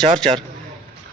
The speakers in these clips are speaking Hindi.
4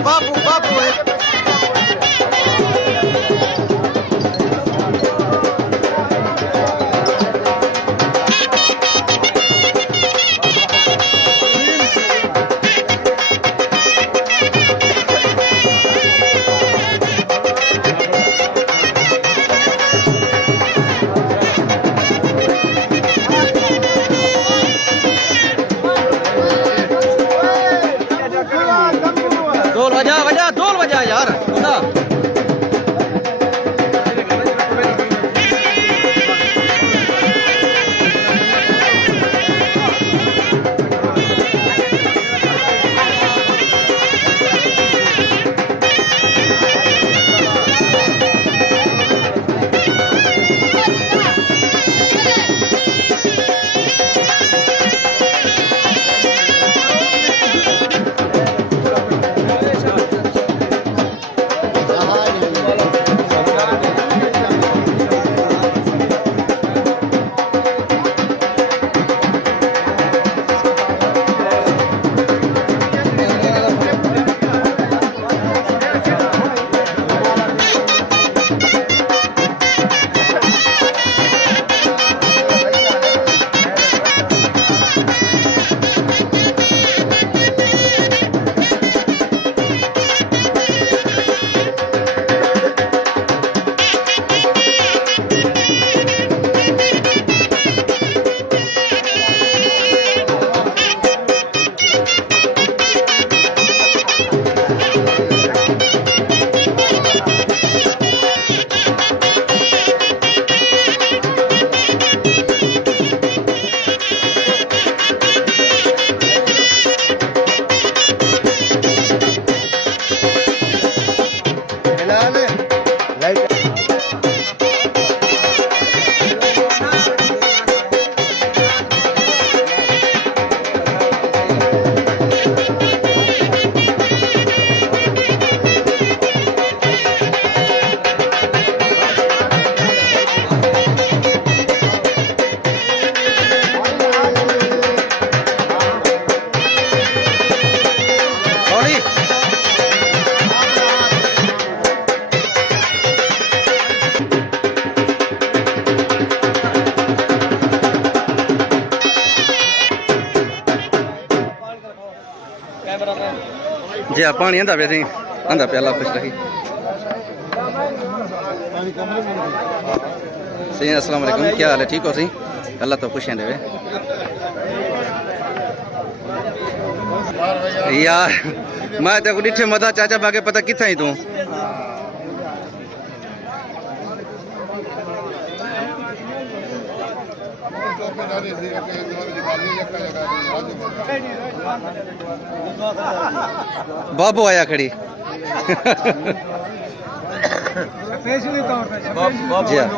बापू बापू है ढोल बजा यार खुदा जी हाँ पानी आंदा पे आंदा पे अल्लाह खुश रखी सही अस्सलाम वालेकुम क्या हाल है ठीक हो सही अल्लाह तो खुश देवे यार मैं तो डिठे मता चाचा बाके पता किथा ही तू बाबू आया खड़ी जी हाँ।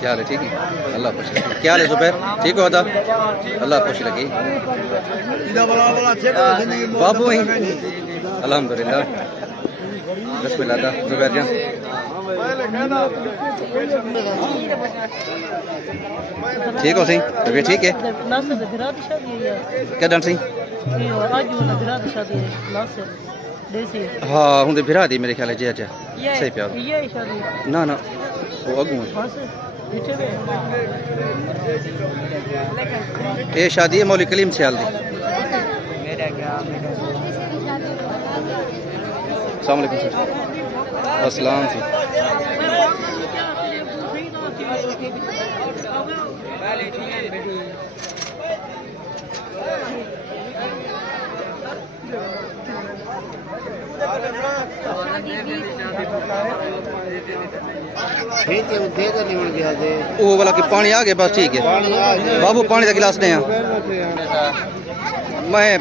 क्या हाल है ठीक है अल्लाह खुश रखे क्या हाल है जुबैर ठीक हो था अल्लाह खुश रखी बाबू वहीं अल्हम्दुलिल्लाह बिस्मिल्लाह जुबैर जान ठीक हो सही तबीयत ठीक है क्या डन सही हाँ हूँ बिरा दी मेरे ख्याल जी अच्छा सही प्यार ना ना वो अगू ये शादी है मौली कलीम सियाल दी अस्सलाम वालेकुम सर अस्सलाम जी वो वाला कि पानी आ गया बस ठीक है बाबू पानी का गिलास दे मैं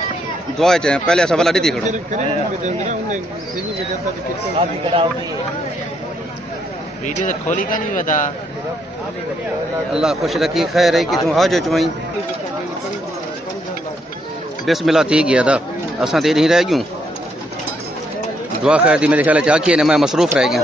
दुआ चाहे पहले ऐसा वाला दी खड़ो वीडियो तो खोली का नहीं बता अल्लाह खुश रखी खैर है कि तुम हाज चुई बिस्मिल्लाह थी गया था असा तो नहीं रह गयूं दुआ खैर थी मेरे ख्याल आखिए ने मैं मसरूफ रह गया